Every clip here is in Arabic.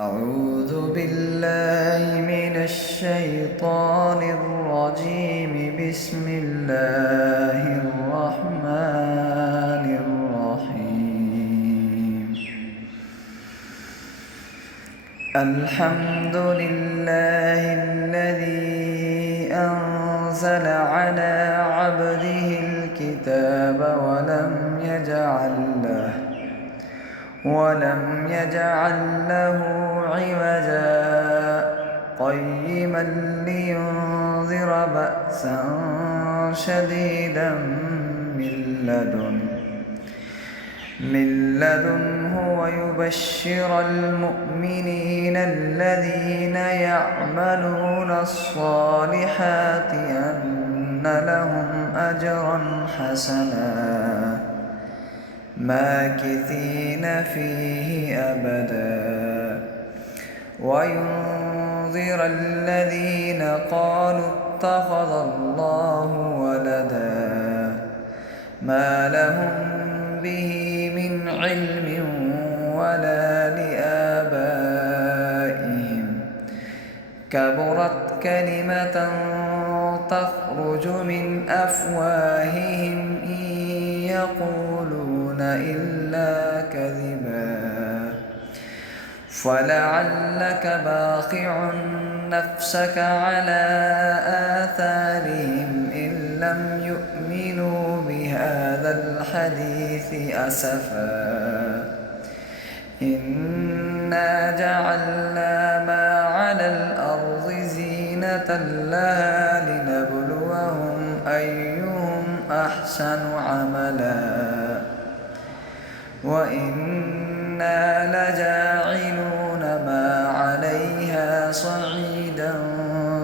أعوذ بالله من الشيطان الرجيم. بسم الله الرحمن الرحيم. الحمد لله الذي أنزل على عبده الكتاب ولم يجعل له عوجا قيما لينذر بأسا شديدا من لدنه ويبشر المؤمنين الذين يعملون الصالحات أن لهم أجرا حسنا ماكثين فيه أبدا وينذر الذين قالوا اتخذ الله ولدا ما لهم به من علم ولا لآبائهم كبرت كلمة تخرج من أفواههم إن يقولون إلا كذبا فلعلك باخع نفسك على آثارهم إن لم يؤمنوا بهذا الحديث أسفا إنا جعلنا ما على الأرض زينة لها لنبلوهم أيهم أحسن عملا وإنا لجاعلون ما عليها صعيدا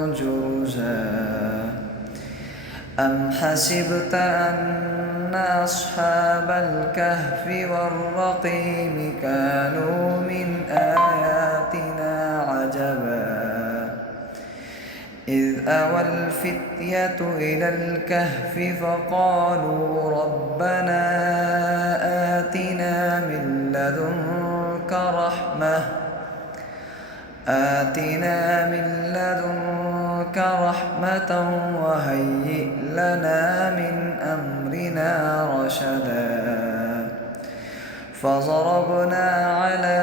جرزا أم حسبت أن أصحاب الكهف والرقيم كانوا من آياتنا عجبا إذ أوى الفتية إلى الكهف فقالوا ربنا آتنا من لدنك رحمة وهيئ لنا من أمرنا رشدا فضربنا على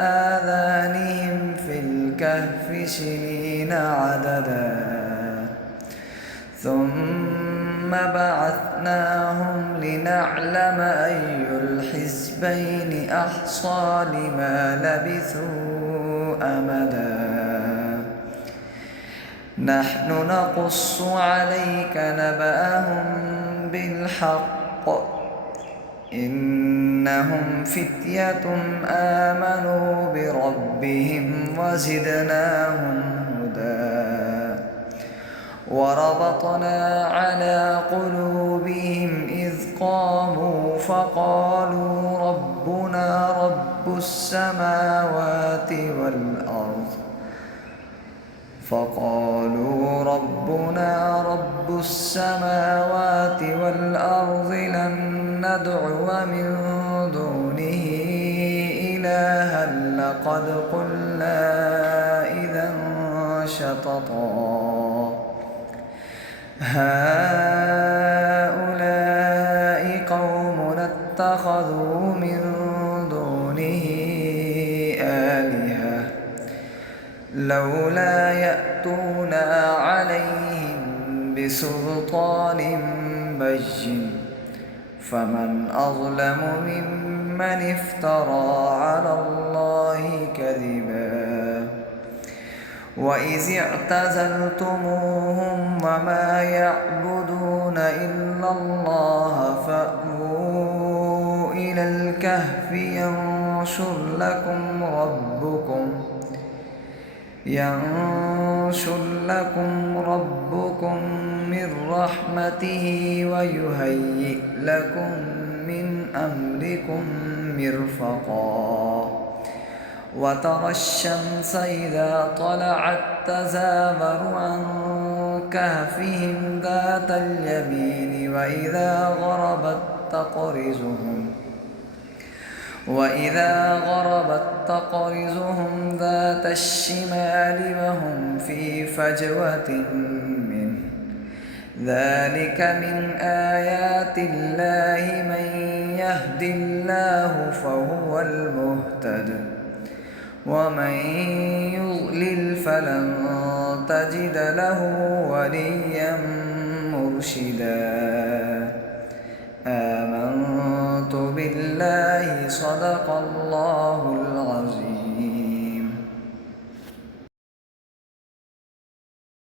آذانهم في الكهف سنين عددا ثم بعثناهم لنعلم أي الحزبين أحصى لما لبثوا أمدا نحن نقص عليك نبأهم بالحق إنهم فتية آمنوا بربهم وزدناهم هدى وربطنا على قلوبهم إذ قاموا فقالوا ربنا رب السماوات والأرض لن ندعو من دونه إلها لقد قلنا إذا شططا هؤلاء قومنا اتخذوا من دونه آلهة لولا يأتون عليهم بسلطان بين فمن أظلم ممن افترى على الله كذبا وإذ اعتزلتموهم وما يعبدون إلا الله فأووا إلى الكهف ينشر لكم ربكم من رحمته ويهيئ لكم من أمركم مرفقا وترى الشمس إذا طلعت تزاور عن كهفهم ذات اليمين وإذا غربت تقرضهم وإذا غربت تقرضهم ذات الشمال وهم في فجوة منه ذلك من آيات الله من يهد الله فهو المهتد ومن يضلل فلن تجد له وليا مرشدا آمنت بالله صدق الله العظيم.